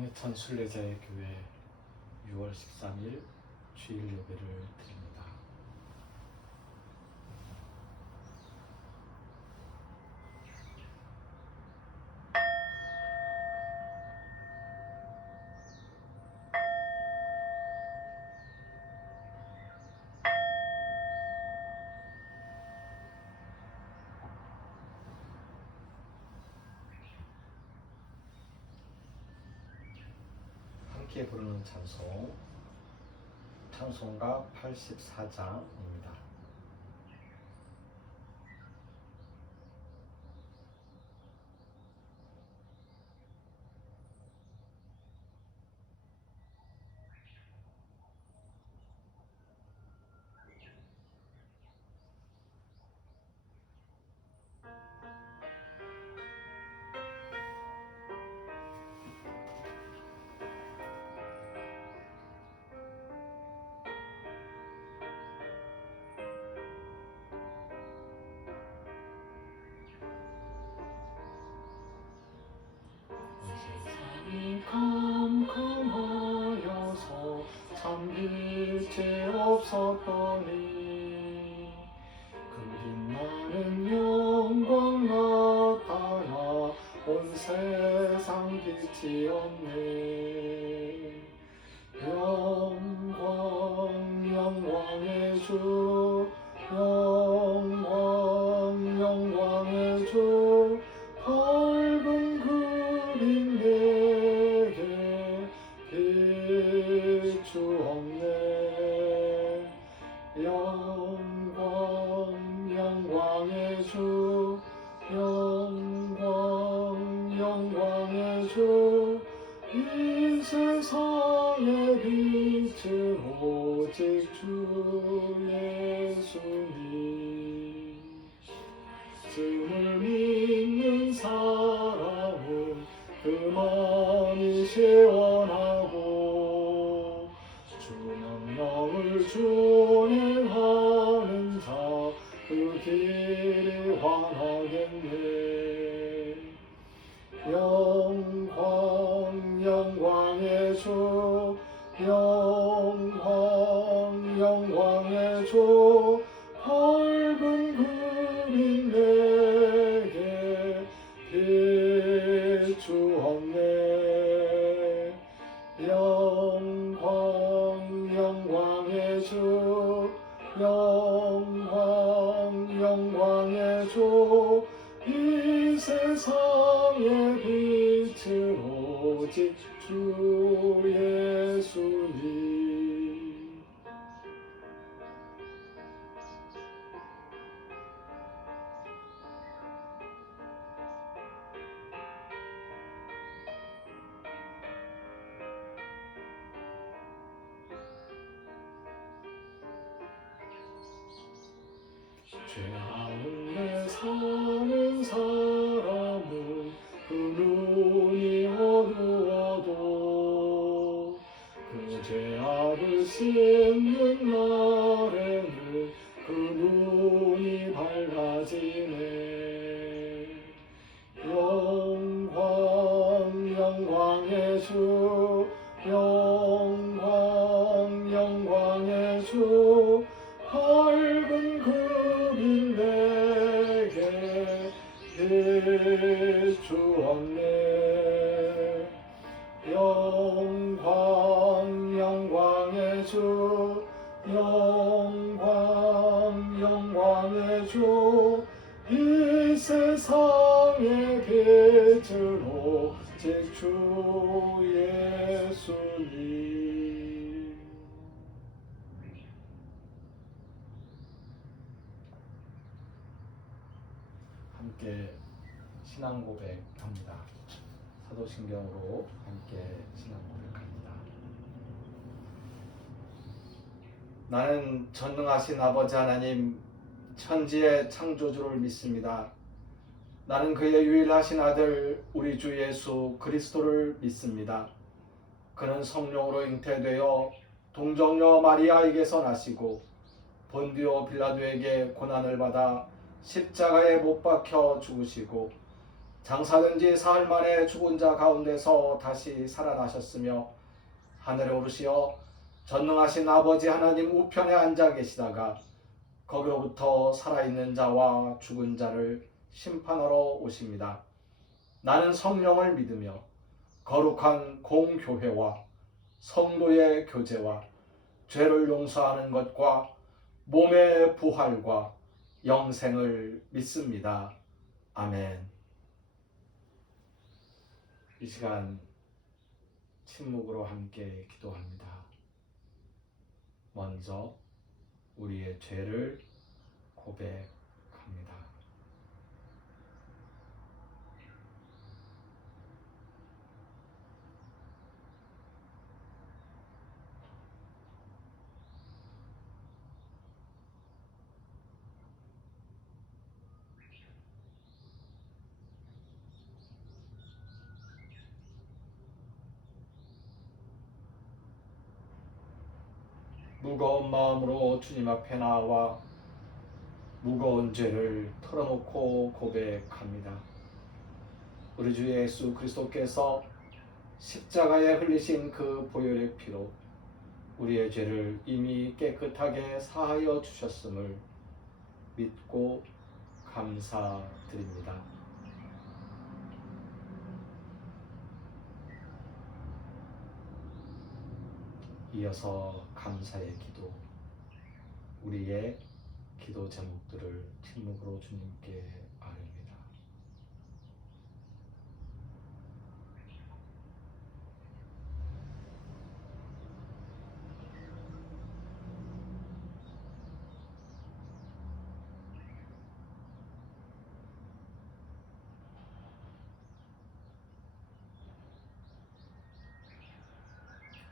홍해천 순례자의 교회 6월 13일 주일 예배를 드립니다. 함께 부르는 찬송가 84장입니다. 세상이 캄캄하여서 잠길지 없었더니 그 빛나는 영광 나타나 온 세상 빛이 없네. 영광의 주, 영광의 주, 밝은 그림 내게 비추었네. 영광의 주, 영광의 주, 이 세상의 빛은 오직 주 예수님. 주를 믿는 사람은 그 마음이 시원하고 주 명령을 준행하는 자 그 길이 환하겠네. 영광의 주, 영광의 주, 밝은 그림 내게 비추었네. 영광의 주, 영광의 주, 이 세상의 빛은 오직 주 예수님. 죄 가운데 사는 사람은 그 눈이 어두워도 그 죄악을 씻는 날에는 그 눈이 밝아지네. 영광의 주, 영광의 주, 밝은 그림 내게 비추었네. 영광의 주, 영광의 주, 이 세상의 빛은 오직 주 예수님. 함께 신앙 고백합니다. 사도신경으로 함께 신앙 고백합니다. 나는 전능하신 아버지 하나님, 천지의 창조주를 믿습니다. 나는 그의 유일하신 아들 우리 주 예수 그리스도를 믿습니다. 그는 성령으로 잉태되어 동정녀 마리아에게서 나시고 본디오 빌라도에게 고난을 받아 십자가에 못 박혀 죽으시고 장사된 지 사흘 만에 죽은 자 가운데서 다시 살아나셨으며 하늘에 오르시어 전능하신 아버지 하나님 우편에 앉아 계시다가 거기로부터 살아있는 자와 죽은 자를 심판하러 오십니다. 나는 성령을 믿으며 거룩한 공교회와 성도의 교제와 죄를 용서하는 것과 몸의 부활과 영생을 믿습니다. 아멘. 이 시간 침묵으로 함께 기도합니다. 먼저 우리의 죄를 고백합니다. 무거운 마음으로 주님 앞에 나와 무거운 죄를 털어놓고 고백합니다. 우리 주 예수 그리스도께서 십자가에 흘리신 그 보혈의 피로 우리의 죄를 이미 깨끗하게 사하여 주셨음을 믿고 감사드립니다. 이어서 감사의 기도, 우리의 기도 제목들을 침묵으로 주님께 아뢰옵니다.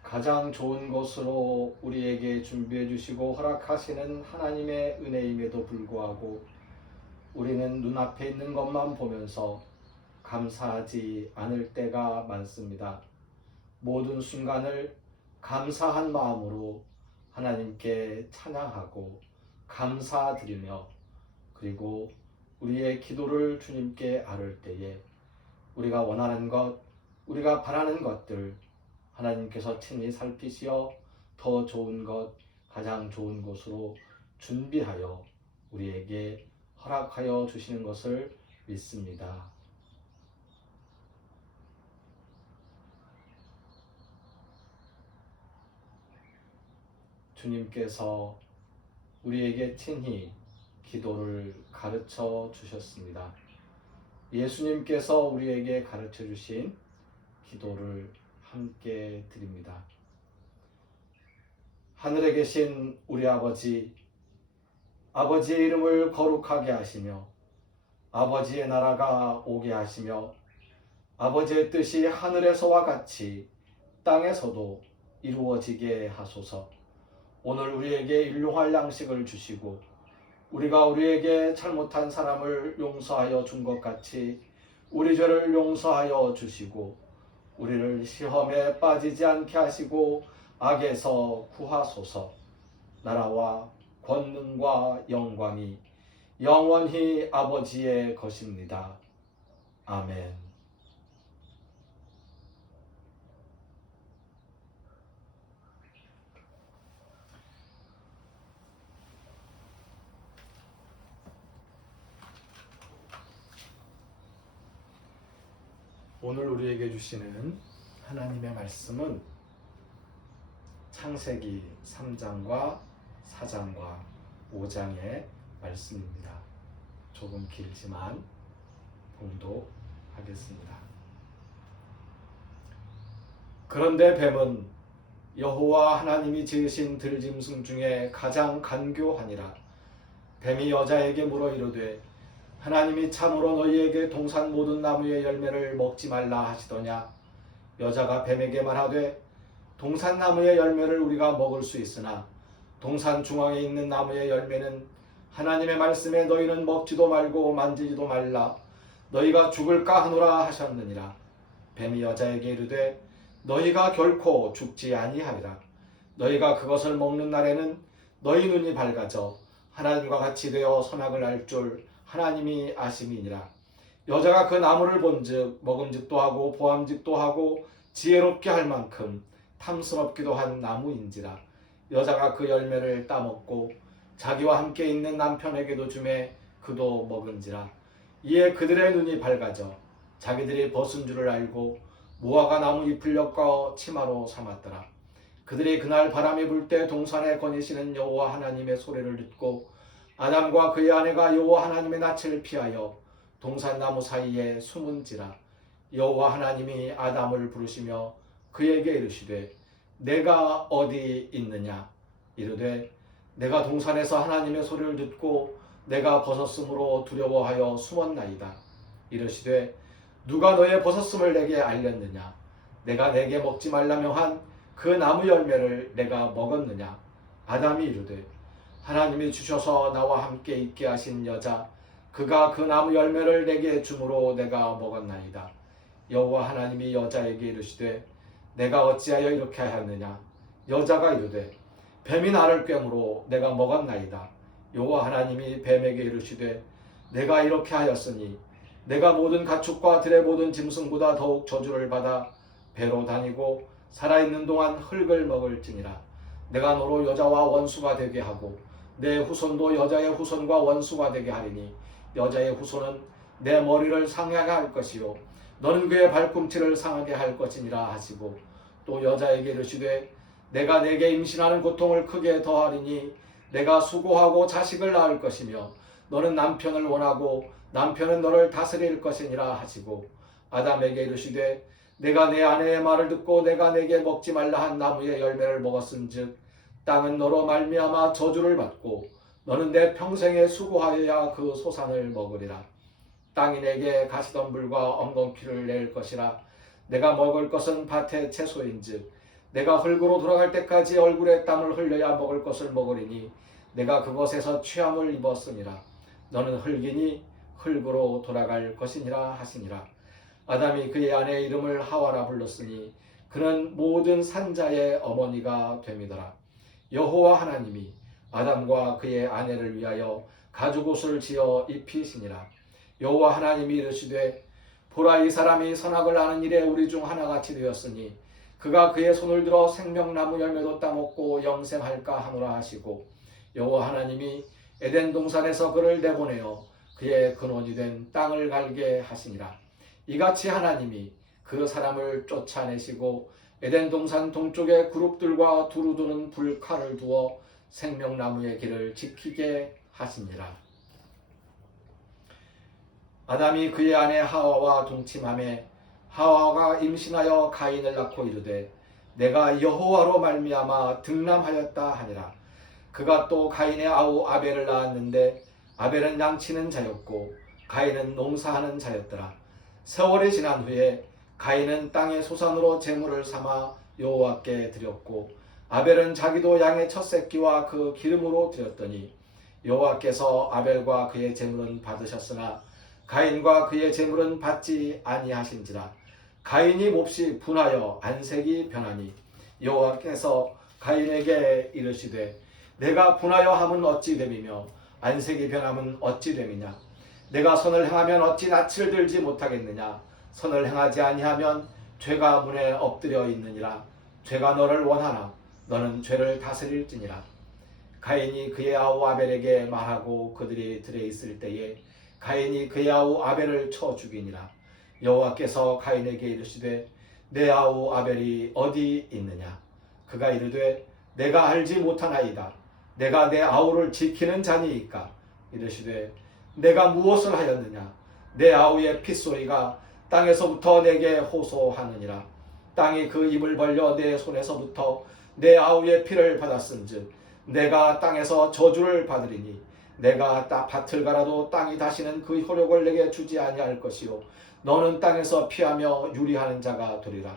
가장 좋은 것으로 우리에게 준비해 주시고 허락하시는 하나님의 은혜임에도 불구하고 우리는 눈앞에 있는 것만 보면서 감사하지 않을 때가 많습니다. 모든 순간을 감사한 마음으로 하나님께 찬양하고 감사드리며 그리고 우리의 기도를 주님께 아뢰을 때에 우리가 원하는 것, 우리가 바라는 것들 하나님께서 친히 살피시어 더 좋은 것, 가장 좋은 곳으로 준비하여 우리에게 허락하여 주시는 것을 믿습니다. 주님께서 우리에게 친히 기도를 가르쳐 주셨습니다. 예수님께서 우리에게 가르쳐 주신 기도를 함께 드립니다. 하늘에 계신 우리 아버지, 아버지의 이름을 거룩하게 하시며 아버지의 나라가 오게 하시며 아버지의 뜻이 하늘에서와 같이 땅에서도 이루어지게 하소서. 오늘 우리에게 일용할 양식을 주시고 우리가 우리에게 잘못한 사람을 용서하여 준 것 같이 우리 죄를 용서하여 주시고 우리를 시험에 빠지지 않게 하시고 악에서 구하소서. 나라와 권능과 영광이 영원히 아버지의 것입니다. 아멘. 오늘 우리에게 주시는 하나님의 말씀은 창세기 3장과 4장과 5장의 말씀입니다. 조금 길지만 봉독하겠습니다. 그런데 뱀은 여호와 하나님이 지으신 들짐승 중에 가장 간교하니라. 뱀이 여자에게 물어 이르되 하나님이 참으로 너희에게 동산 모든 나무의 열매를 먹지 말라 하시더냐. 여자가 뱀에게 말하되 동산 나무의 열매를 우리가 먹을 수 있으나 동산 중앙에 있는 나무의 열매는 하나님의 말씀에 너희는 먹지도 말고 만지지도 말라 너희가 죽을까 하노라 하셨느니라. 뱀이 여자에게 이르되 너희가 결코 죽지 아니하리라. 너희가 그것을 먹는 날에는 너희 눈이 밝아져 하나님과 같이 되어 선악을 알 줄 하나님이 아심이니라. 여자가 그 나무를 본즉 먹음직도 하고 보암직도 하고 지혜롭게 할 만큼 탐스럽기도 한 나무인지라. 여자가 그 열매를 따먹고 자기와 함께 있는 남편에게도 주매 그도 먹은지라. 이에 그들의 눈이 밝아져 자기들이 벗은 줄을 알고 무화과 나무 잎을 엮어 치마로 삼았더라. 그들이 그날 바람이 불 때 동산에 거니시는 여호와 하나님의 소리를 듣고 아담과 그의 아내가 여호와 하나님의 낯을 피하여 동산나무 사이에 숨은지라. 여호와 하나님이 아담을 부르시며 그에게 이르시되 내가 어디 있느냐. 이르되 내가 동산에서 하나님의 소리를 듣고 내가 벗었으므로 두려워하여 숨었나이다. 이르시되 누가 너의 벗었음을 내게 알렸느냐. 내가 내게 먹지 말라 명한 그 나무 열매를 내가 먹었느냐. 아담이 이르되 하나님이 주셔서 나와 함께 있게 하신 여자 그가 그 나무 열매를 내게 주므로 내가 먹었나이다. 여호와 하나님이 여자에게 이르시되 내가 어찌하여 이렇게 하였느냐. 여자가 이르되 뱀이 나를 꿰므로 내가 먹었나이다. 여호와 하나님이 뱀에게 이르시되 내가 이렇게 하였으니 내가 모든 가축과 들의 모든 짐승보다 더욱 저주를 받아 배로 다니고 살아있는 동안 흙을 먹을지니라. 내가 너로 여자와 원수가 되게 하고 내 후손도 여자의 후손과 원수가 되게 하리니 여자의 후손은 내 머리를 상하게 할 것이요 너는 그의 발꿈치를 상하게 할 것이니라 하시고 또 여자에게 이르시되 내가 내게 임신하는 고통을 크게 더하리니 내가 수고하고 자식을 낳을 것이며 너는 남편을 원하고 남편은 너를 다스릴 것이니라 하시고 아담에게 이르시되 내가 내 아내의 말을 듣고 내가 내게 먹지 말라 한 나무의 열매를 먹었은즉 땅은 너로 말미암아 저주를 받고 너는 내 평생에 수고하여야 그 소산을 먹으리라. 땅이 내게 가시덤불과 엉겅퀴를 낼 것이라. 내가 먹을 것은 밭의 채소인즉 내가 흙으로 돌아갈 때까지 얼굴에 땀을 흘려야 먹을 것을 먹으리니 내가 그것에서 취함을 입었으니라. 너는 흙이니 흙으로 돌아갈 것이니라 하시니라. 아담이 그의 아내의 이름을 하와라 불렀으니 그는 모든 산자의 어머니가 됨이더라. 여호와 하나님이 아담과 그의 아내를 위하여 가죽옷을 지어 입히시니라. 여호와 하나님이 이르시되 보라 이 사람이 선악을 아는 일에 우리 중 하나같이 되었으니 그가 그의 손을 들어 생명나무 열매도 따먹고 영생할까 하노라 하시고 여호와 하나님이 에덴 동산에서 그를 내보내어 그의 근원이 된 땅을 갈게 하시니라. 이같이 하나님이 그 사람을 쫓아내시고 에덴 동산 동쪽에 그룹들과 두루 두는 불칼을 두어 생명나무의 길을 지키게 하시니라. 아담이 그의 아내 하와와 동침하매 하와가 임신하여 가인을 낳고 이르되 내가 여호와로 말미암아 등남하였다 하니라. 그가 또 가인의 아우 아벨을 낳았는데 아벨은 양치는 자였고 가인은 농사하는 자였더라. 세월이 지난 후에 가인은 땅의 소산으로 제물을 삼아 여호와께 드렸고 아벨은 자기도 양의 첫 새끼와 그 기름으로 드렸더니 여호와께서 아벨과 그의 제물은 받으셨으나 가인과 그의 제물은 받지 아니하신지라. 가인이 몹시 분하여 안색이 변하니 여호와께서 가인에게 이르시되 내가 분하여 함은 어찌 됨이며 안색이 변함은 어찌 됨이냐. 내가 선을 행하면 어찌 낯을 들지 못하겠느냐. 선을 행하지 아니하면 죄가 문에 엎드려 있느니라. 죄가 너를 원하나 너는 죄를 다스릴지니라. 가인이 그의 아우 아벨에게 말하고 그들이 들에 있을 때에 가인이 그의 아우 아벨을 쳐 죽이니라. 여호와께서 가인에게 이르시되 내 아우 아벨이 어디 있느냐. 그가 이르되 내가 알지 못하나이다. 내가 내 아우를 지키는 자니이까. 이르시되 내가 무엇을 하였느냐. 내 아우의 핏소리가 땅에서부터 내게 호소하느니라. 땅이 그 입을 벌려 내 손에서부터 내 아우의 피를 받았은즉 내가 땅에서 저주를 받으리니 내가 밭을 갈아도 땅이 다시는 그 효력을 내게 주지 아니할 것이요 너는 땅에서 피하며 유리하는 자가 되리라.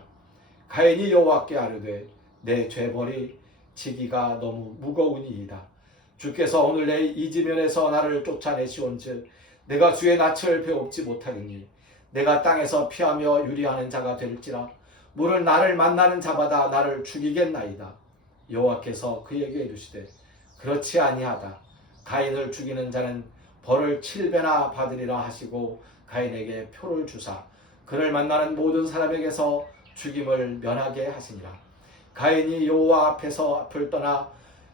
가인이 여호와께 아뢰되 내 죄벌이 지기가 너무 무거우니이다. 주께서 오늘 내 이지면에서 나를 쫓아내시온즉 내가 주의 낯을 배웁지 못하리니 내가 땅에서 피하며 유리하는 자가 될지라. 물은 나를 만나는 자마다 나를 죽이겠나이다. 여호와께서 그에게 이르시되 그렇지 아니하다. 가인을 죽이는 자는 벌을 7배나 받으리라 하시고 가인에게 표를 주사 그를 만나는 모든 사람에게서 죽임을 면하게 하시니라. 가인이 여호와 앞을 떠나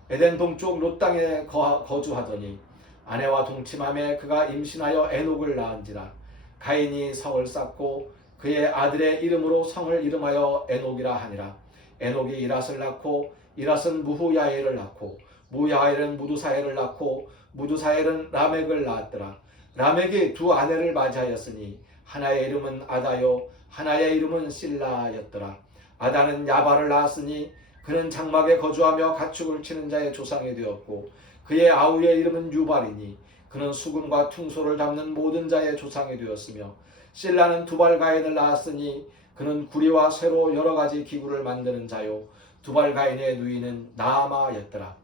에덴 동쪽 롯 땅에 거주하더니 아내와 동침함에 그가 임신하여 에녹을 낳은지라. 가인이 성을 쌓고 그의 아들의 이름으로 성을 이름하여 에녹이라 하니라. 에녹이 이랏을 낳고 이랏은 무후야엘을 낳고 무야엘은 무두사엘을 낳고 무두사엘은 라멕을 낳았더라. 라멕이 두 아내를 맞이하였으니 하나의 이름은 아다요 하나의 이름은 실라였더라. 아다는 야발을 낳았으니 그는 장막에 거주하며 가축을 치는 자의 조상이 되었고 그의 아우의 이름은 유발이니 그는 수금과 퉁소를 잡는 모든 자의 조상이 되었으며 실라는 두발가인을 낳았으니 그는 구리와 쇠로 여러 가지 기구를 만드는 자요 두발가인의 누이는 나아마였더라.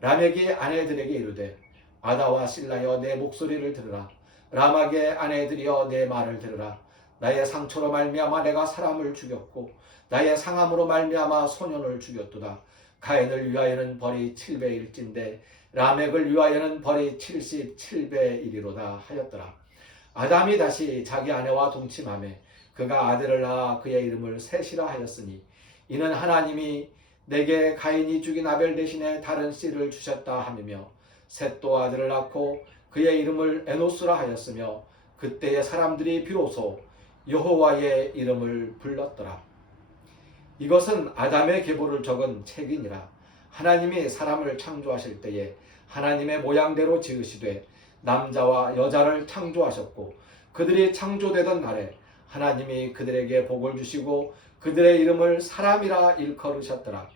라멕이 아내들에게 이르되 아다와 실라여 내 목소리를 들으라. 라멕의 아내들이여 내 말을 들으라. 나의 상처로 말미암아 내가 사람을 죽였고 나의 상함으로 말미암아 소년을 죽였도다. 가인을 위하여는 벌이 7배일진데 라멕을 위하여는 벌이 77배이리로다 하였더라. 아담이 다시 자기 아내와 동침하매 그가 아들을 낳아 그의 이름을 셋이라 하였으니 이는 하나님이 내게 가인이 죽인 아벨 대신에 다른 씨를 주셨다 하며 셋도 아들을 낳고 그의 이름을 에노스라 하였으며 그때의 사람들이 비로소 여호와의 이름을 불렀더라. 이것은 아담의 계보를 적은 책이니라. 하나님이 사람을 창조하실 때에 하나님의 모양대로 지으시되 남자와 여자를 창조하셨고 그들이 창조되던 날에 하나님이 그들에게 복을 주시고 그들의 이름을 사람이라 일컬으셨더라.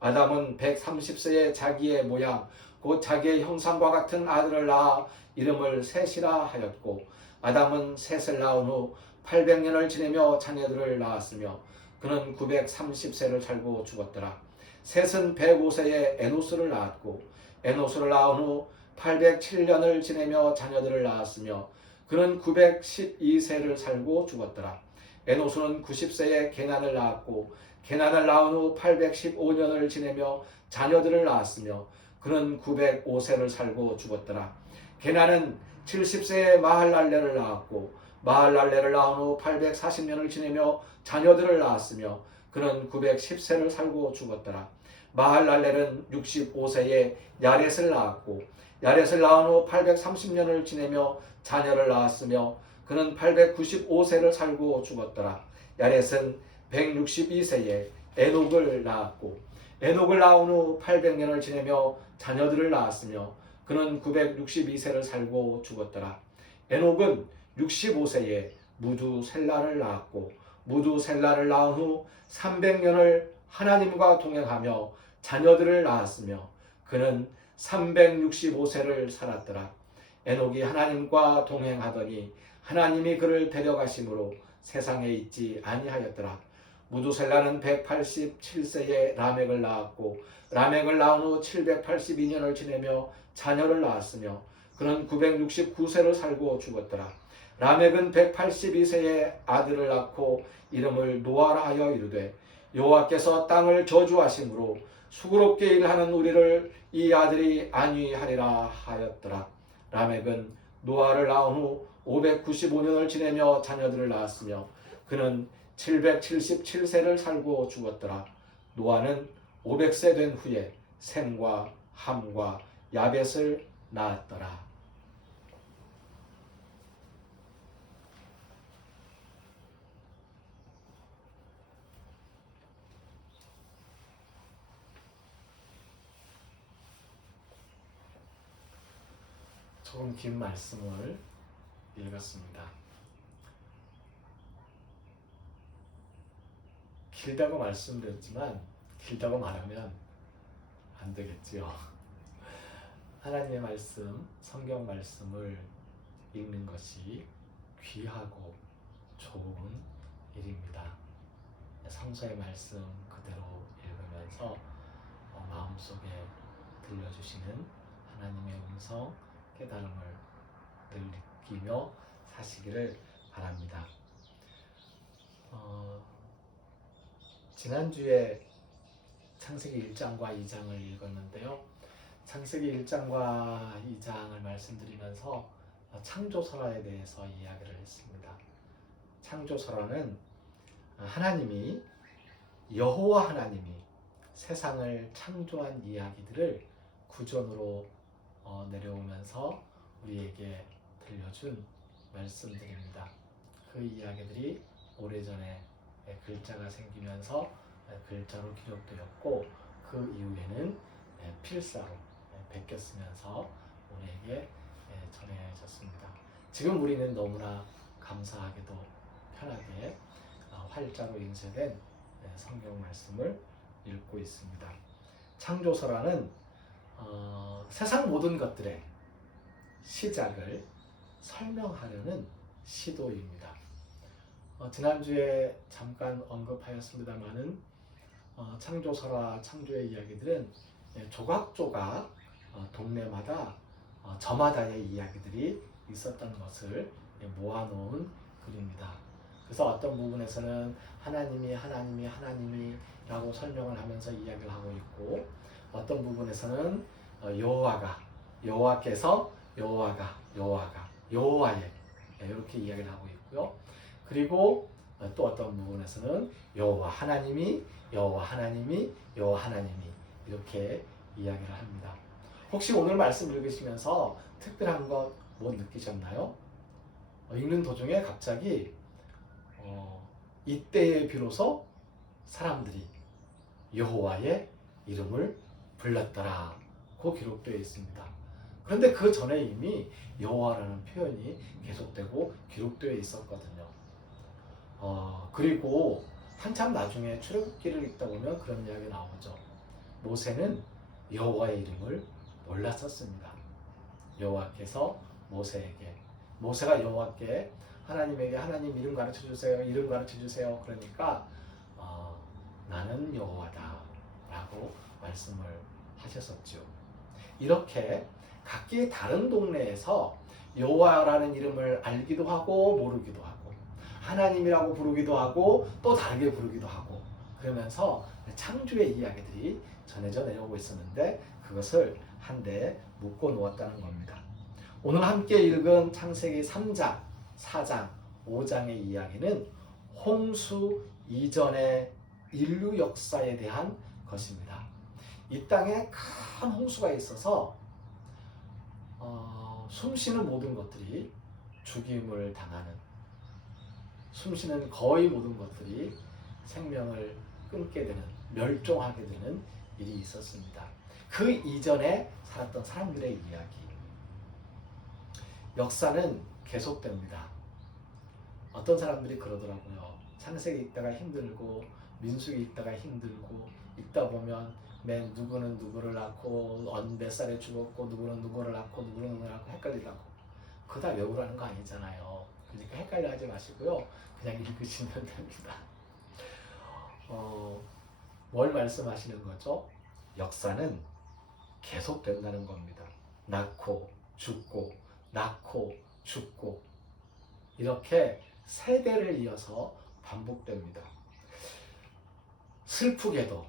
아담은 130세에 자기의 모양 곧 자기의 형상과 같은 아들을 낳아 이름을 셋이라 하였고 아담은 셋을 낳은 후 800년을 지내며 자녀들을 낳았으며 그는 930세를 살고 죽었더라. 셋은 105세에 에노스를 낳았고 에노스를 낳은 후 807년을 지내며 자녀들을 낳았으며 그는 912세를 살고 죽었더라. 에노스는 90세에 게난을 낳았고 게난을 낳은 후 815년을 지내며 자녀들을 낳았으며 그는 905세를 살고 죽었더라. 게난은 70세에 마할랄레를 낳았고 마할랄레를 낳은 후 840년을 지내며 자녀들을 낳았으며 그는 910세를 살고 죽었더라. 마할랄렐은 65세에 야렛을 낳았고 야렛을 낳은 후 830년을 지내며 자녀를 낳았으며 그는 895세를 살고 죽었더라. 야렛은 162세에 에녹을 낳았고 에녹을 낳은 후 800년을 지내며 자녀들을 낳았으며 그는 962세를 살고 죽었더라. 에녹은 65세에 무두셀라를 낳았고 무두셀라를 낳은 후 300년을 하나님과 동행하며 자녀들을 낳았으며 그는 365세를 살았더라. 에녹이 하나님과 동행하더니 하나님이 그를 데려가심으로 세상에 있지 아니하였더라. 무두셀라는 187세에 라멕을 낳았고 라멕을 낳은 후 782년을 지내며 자녀를 낳았으며 그는 969세를 살고 죽었더라. 라멕은 182세에 아들을 낳고 이름을 노아라 하여 이르되 여호와께서 땅을 저주하심으로 수고롭게 일하는 우리를 이 아들이 안위하리라 하였더라. 라멕은 노아를 낳은 후 595년을 지내며 자녀들을 낳았으며 그는 777세를 살고 죽었더라. 노아는 500세 된 후에 셈과 함과 야벳을 낳았더라. 조금 긴 말씀을 읽었습니다. 길다고 말씀드렸지만 길다고 말하면 안 되겠지요. 하나님의 말씀, 성경 말씀을 읽는 것이 귀하고 좋은 일입니다. 성서의 말씀 그대로 읽으면서 마음속에 들려주시는 하나님의 음성, 깨달음을 늘 느끼며 사시기를 바랍니다. 지난주에 창세기 1장과 2장을 읽었는데요. 창세기 1장과 2장을 말씀드리면서 창조설화에 대해서 이야기를 했습니다. 창조설화는 하나님이 여호와 하나님이 세상을 창조한 이야기들을 구전으로 내려오면서 우리에게 들려준 말씀들입니다. 그 이야기들이 오래전에 글자가 생기면서 글자로 기록되었고 그 이후에는 필사로 베꼈으면서 우리에게 전해졌습니다. 지금 우리는 너무나 감사하게도 편하게 활자로 인쇄된 성경 말씀을 읽고 있습니다. 창조설화는 세상 모든 것들의 시작을 설명하려는 시도입니다. 지난주에 잠깐 언급하였습니다마는 창조설화, 창조의 이야기들은 조각조각 동네마다 저마다의 이야기들이 있었던 것을 모아놓은 글입니다. 그래서 어떤 부분에서는 하나님이라고 설명을 하면서 이야기를 하고 있고, 어떤 부분에서는 여호와께서 여호와의 이렇게 이야기를 하고 있고요. 그리고 또 어떤 부분에서는 여호와 하나님이 이렇게 이야기를 합니다. 혹시 오늘 말씀 읽으시면서 특별한 것 못 느끼셨나요? 읽는 도중에 갑자기 이때에 비로소 사람들이 여호와의 이름을 불렀더라고 기록되어 있습니다. 그런데 그 전에 이미 여호와라는 표현이 계속되고 기록되어 있었거든요. 그리고 한참 나중에 출애굽기를 읽다 보면 그런 이야기 나오죠. 모세는 여호와의 이름을 몰랐었습니다. 여호와께서 모세가 여호와께 하나님에게 하나님 이름 가르쳐 주세요. 그러니까 나는 여호와다 라고 말씀을 하셨었죠. 이렇게 각기 다른 동네에서 여호와라는 이름을 알기도 하고 모르기도 하고 하나님이라고 부르기도 하고 또 다르게 부르기도 하고 그러면서 창조의 이야기들이 전해져 내려오고 있었는데 그것을 한데 묶어 놓았다는 겁니다. 오늘 함께 읽은 창세기 3장, 4장, 5장의 이야기는 홍수 이전의 인류 역사에 대한 것입니다. 이 땅에 큰 홍수가 있어서 숨쉬는 모든 것들이 죽임을 당하는, 숨쉬는 거의 모든 것들이 생명을 끊게 되는, 멸종하게 되는 일이 있었습니다. 그 이전에 살았던 사람들의 이야기. 역사는 계속됩니다. 어떤 사람들이 그러더라고요. 창세기 읽다가 힘들고 민수기 읽다가 힘들고 읽다 보면 누구는 누구를 낳고 몇 살에 죽었고 누구는 누구를 낳고 헷갈리라고. 그거 다 외우라는 거 아니잖아요. 그러니까 헷갈려 하지 마시고요. 그냥 읽으시면 됩니다. 뭘 말씀하시는 거죠? 역사는 계속된다는 겁니다. 낳고 죽고 이렇게 세대를 이어서 반복됩니다. 슬프게도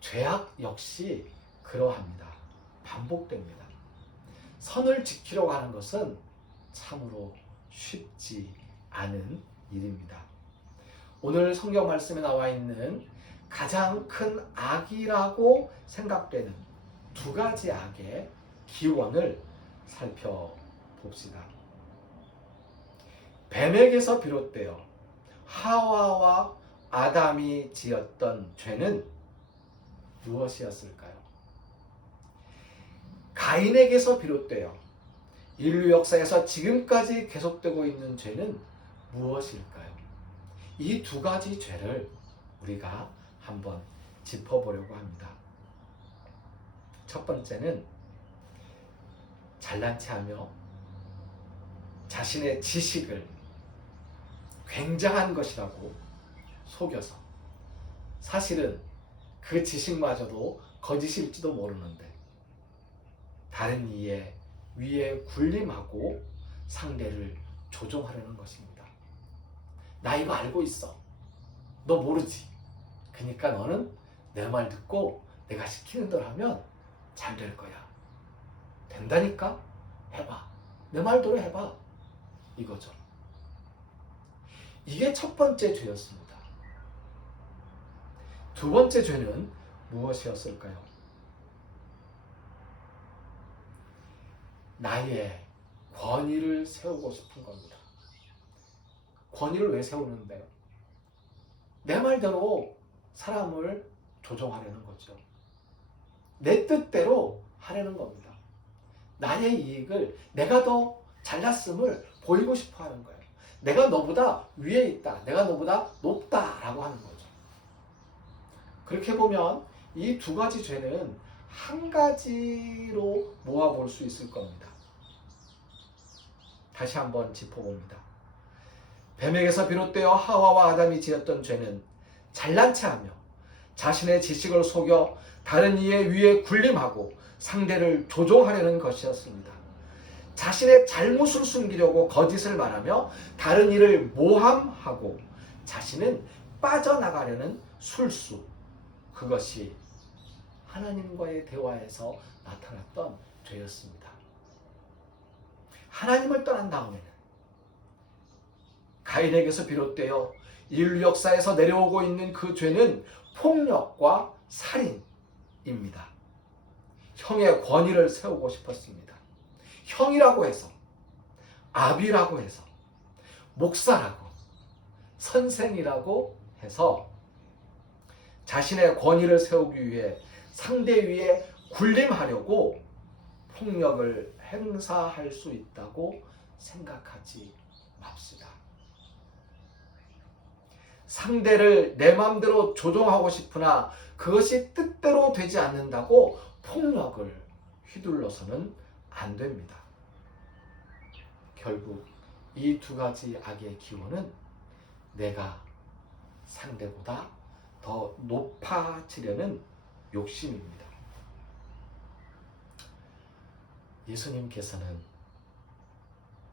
죄악 역시 그러합니다. 반복됩니다. 선을 지키려고 하는 것은 참으로 쉽지 않은 일입니다. 오늘 성경 말씀에 나와 있는 가장 큰 악이라고 생각되는 두 가지 악의 기원을 살펴봅시다. 뱀에게서 비롯되어 하와와 아담이 지었던 죄는 무엇이었을까요? 가인에게서 비롯되어 인류 역사에서 지금까지 계속되고 있는 죄는 무엇일까요? 이 두 가지 죄를 우리가 한번 짚어보려고 합니다. 첫 번째는 잘난 체하며 자신의 지식을 굉장한 것이라고 속여서 사실은 그 지식마저도 거짓일지도 모르는데 다른 이의 위에 군림하고 상대를 조종하려는 것입니다. 나 이거 알고 있어. 너 모르지. 그러니까 너는 내 말 듣고 내가 시키는 대로 하면 잘 될 거야. 된다니까? 해봐. 내 말대로 해봐. 이거죠. 이게 첫 번째 죄였습니다. 두 번째 죄는 무엇이었을까요? 나의 권위를 세우고 싶은 겁니다. 권위를 왜 세우는데요? 내 말대로 사람을 조종하려는 거죠. 내 뜻대로 하려는 겁니다. 나의 이익을, 내가 더 잘났음을 보이고 싶어 하는 거예요. 내가 너보다 위에 있다, 내가 너보다 높다라고 하는 거죠. 그렇게 보면 이 두 가지 죄는 한 가지로 모아볼 수 있을 겁니다. 다시 한번 짚어봅니다. 뱀에게서 비롯되어 하와와 아담이 지었던 죄는 잘난 체하며 자신의 지식을 속여 다른 이의 위에 군림하고 상대를 조종하려는 것이었습니다. 자신의 잘못을 숨기려고 거짓을 말하며 다른 이를 모함하고 자신은 빠져나가려는 술수, 그것이 하나님과의 대화에서 나타났던 죄였습니다. 하나님을 떠난 다음에는 가인에게서 비롯되어 인류 역사에서 내려오고 있는 그 죄는 폭력과 살인입니다. 형의 권위를 세우고 싶었습니다. 형이라고 해서, 아비라고 해서, 목사라고, 선생이라고 해서 자신의 권위를 세우기 위해 상대 위에 군림하려고 폭력을 행사할 수 있다고 생각하지 맙시다. 상대를 내 마음대로 조종하고 싶으나 그것이 뜻대로 되지 않는다고 폭력을 휘둘러서는 안 됩니다. 결국 이 두 가지 악의 기원은 내가 상대보다 더 높아지려는 욕심입니다. 예수님께서는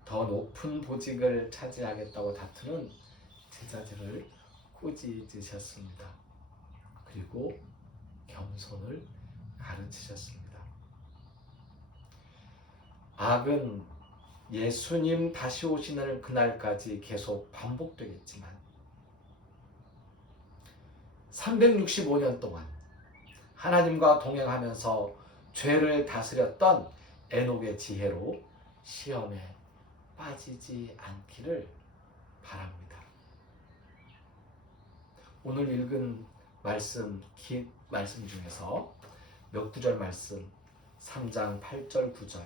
더 높은 보직을 차지하겠다고 다투는 제자들을 꾸짖으셨습니다. 그리고 겸손을 가르치셨습니다. 악은 예수님 다시 오시는 그날까지 계속 반복되겠지만 365년 동안 하나님과 동행하면서 죄를 다스렸던 에녹의 지혜로 시험에 빠지지 않기를 바랍니다. 오늘 읽은 말씀 중에서 몇 구절 말씀, 3장 8절 9절,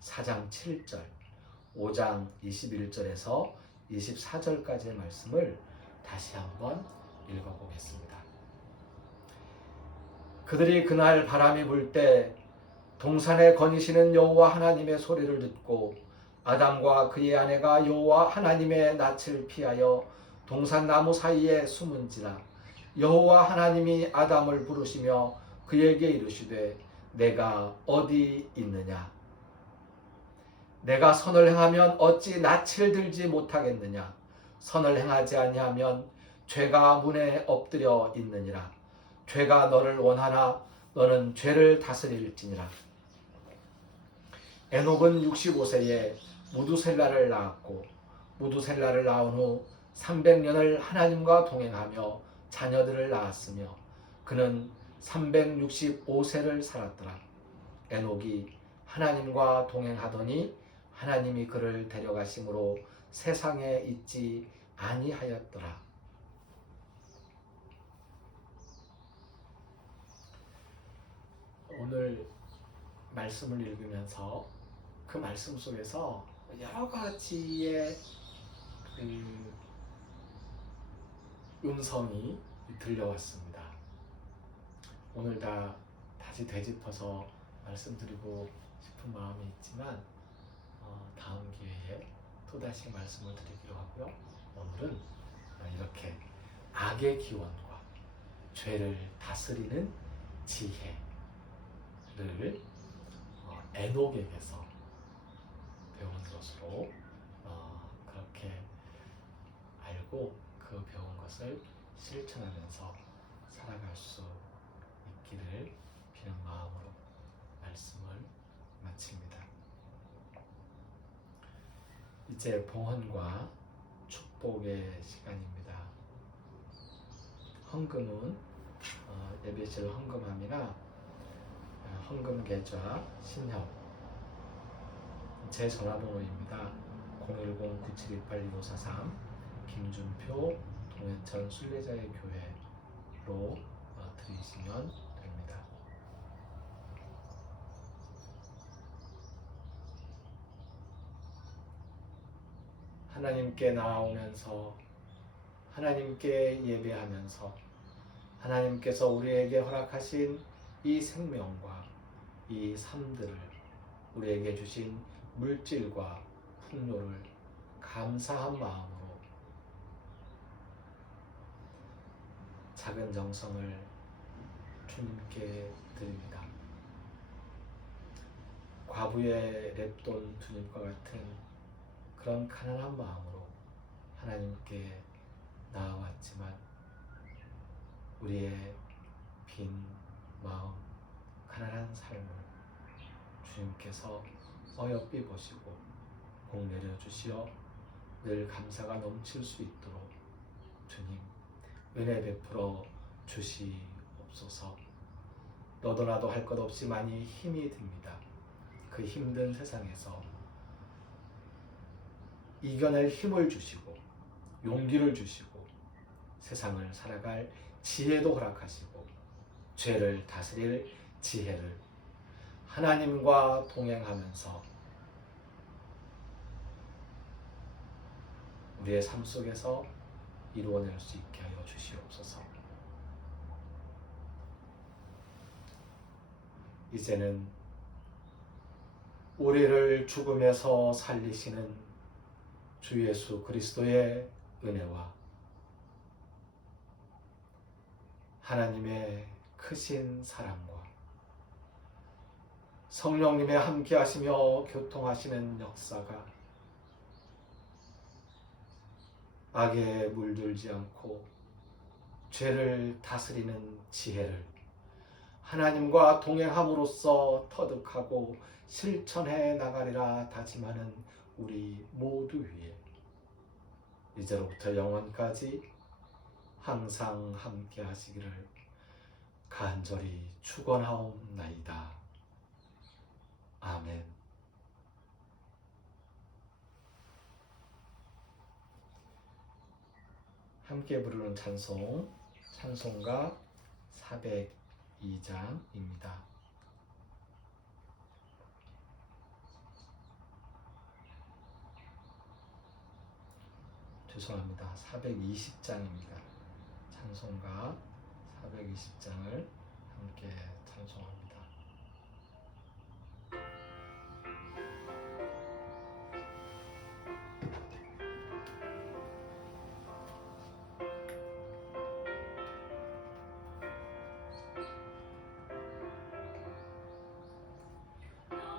4장 7절, 5장 21절에서 24절까지의 말씀을 다시 한번 읽어보겠습니다. 그들이 그날 바람이 불 때 동산에 거니시는 여호와 하나님의 소리를 듣고 아담과 그의 아내가 여호와 하나님의 낯을 피하여 동산 나무 사이에 숨은지라. 여호와 하나님이 아담을 부르시며 그에게 이르시되 내가 어디 있느냐? 내가 선을 행하면 어찌 낯을 들지 못하겠느냐? 선을 행하지 아니하면 죄가 문에 엎드려 있느니라. 죄가 너를 원하나 너는 죄를 다스릴지니라. 에녹은 65세에 무두셀라를 낳았고 무두셀라를 낳은 후 300년을 하나님과 동행하며 자녀들을 낳았으며 그는 365세를 살았더라. 에녹이 하나님과 동행하더니 하나님이 그를 데려가심으로 세상에 있지 아니하였더라. 오늘 말씀을 읽으면서 그 말씀 속에서 여러 가지의 음성이 들려왔습니다. 오늘 다시 되짚어서 말씀드리고 싶은 마음이 있지만 다음 기회에 또다시 말씀을 드리기로 하고요. 오늘은 이렇게 악의 기원과 죄를 다스리는 지혜를 에녹에게서 배운 것으로 그렇게 알고 그 배운 것을 실천하면서 살아갈 수 있기를 비는 마음으로 말씀을 마칩니다. 이제 봉헌과 축복의 시간입니다. 헌금은 예배실 헌금함이나 헌금 계좌, 신협, 제 전화번호입니다. 010-9728-1543 김준표 동해천 순례자의 교회로 드리시면 됩니다. 하나님께 나아오면서 하나님께 예배하면서 하나님께서 우리에게 허락하신 이 생명과 이 삶들을 우리에게 주신 물질과 풍요를 감사한 마음으로 작은 정성을 주님께 드립니다. 과부의 랩돈 주님과 같은 그런 가난한 마음으로 하나님께 나아왔지만 우리의 빈 마음, 가난한 삶을 주님께서 어여삐 보시고 복 내려주시어 늘 감사가 넘칠 수 있도록 주님 은혜 베풀어 주시옵소서. 너도 나도 할 것 없이 많이 힘이 듭니다. 그 힘든 세상에서 이겨낼 힘을 주시고 용기를 주시고 세상을 살아갈 지혜도 허락하시고 죄를 다스릴 지혜를 하나님과 동행하면서 우리의 삶 속에서 이루어낼 수 있게 하여 주시옵소서. 이제는 우리를 죽음에서 살리시는 주 예수 그리스도의 은혜와 하나님의 크신 사랑과 성령님의 함께하시며 교통하시는 역사가 악에 물들지 않고 죄를 다스리는 지혜를 하나님과 동행함으로써 터득하고 실천해 나가리라 다짐하는 우리 모두 위에 이제로부터 영원까지 항상 함께 하시기를 간절히 축원하옵나이다. 아멘. 함께 부르는 찬송가 402장입니다. 죄송합니다. 420장입니다. 찬송가 420장을 함께 찬송합니다.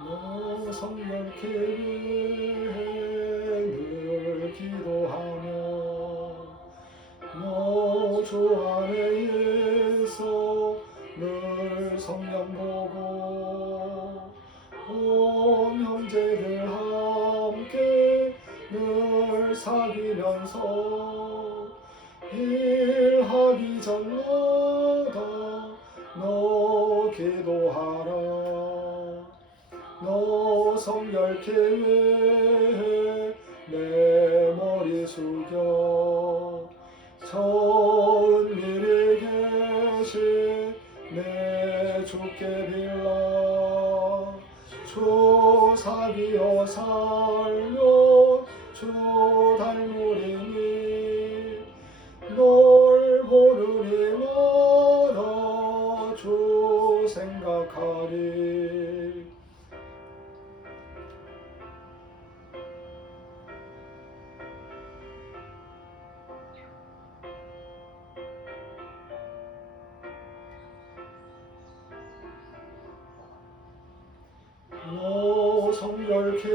너 성령께 늘 기도하며 너 주 안에 있어 늘 성령 보고 온 형제들 함께 늘 사귀면서 일하기 전마다 너 기도하라. 너 성결케 내 머리 숙여 저은밀에 계신 내 주께 빌라. 주 사귀어 살면 주 닮으리니 널 보는 이마다 주 생각하리. 너 성결케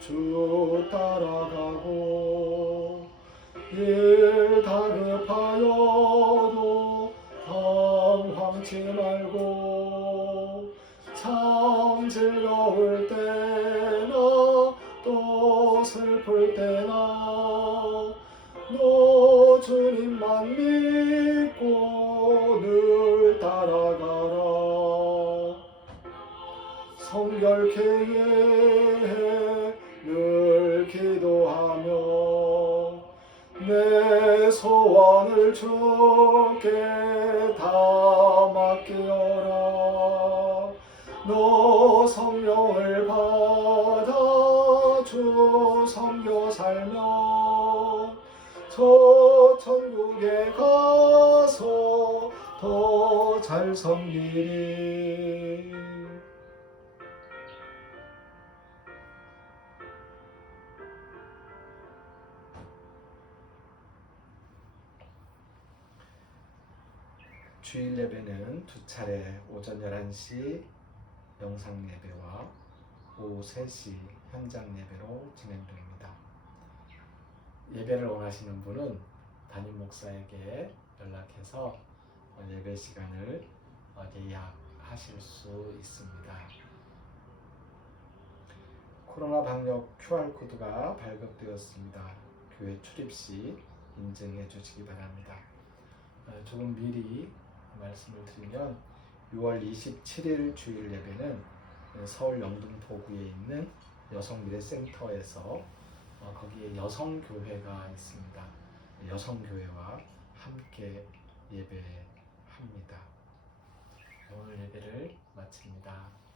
주 따라가고 일 다급하여도 당황치 말고 참 즐거울 때나 정결케 해 늘 기도하며 내 소원을 주께 다 맡기어라. 너 성령을 받아 주 섬겨 살면 저 천국에 가서 더 잘 섬기리. 주일 예배는 두 차례 오전 11시 영상 예배와 오후 3시 현장 예배로 진행됩니다. 예배를 원하시는 분은 담임 목사에게 연락해서 예배 시간을 예약하실 수 있습니다. 코로나 방역 QR코드가 발급되었습니다. 교회 출입 시 인증해 주시기 바랍니다. 조금 미리 말씀을 드리면 6월 27일 주일 예배는 서울 영등포구에 있는 여성미래센터에서 거기에 여성교회가 있습니다. 여성교회와 함께 예배합니다. 오늘 예배를 마칩니다.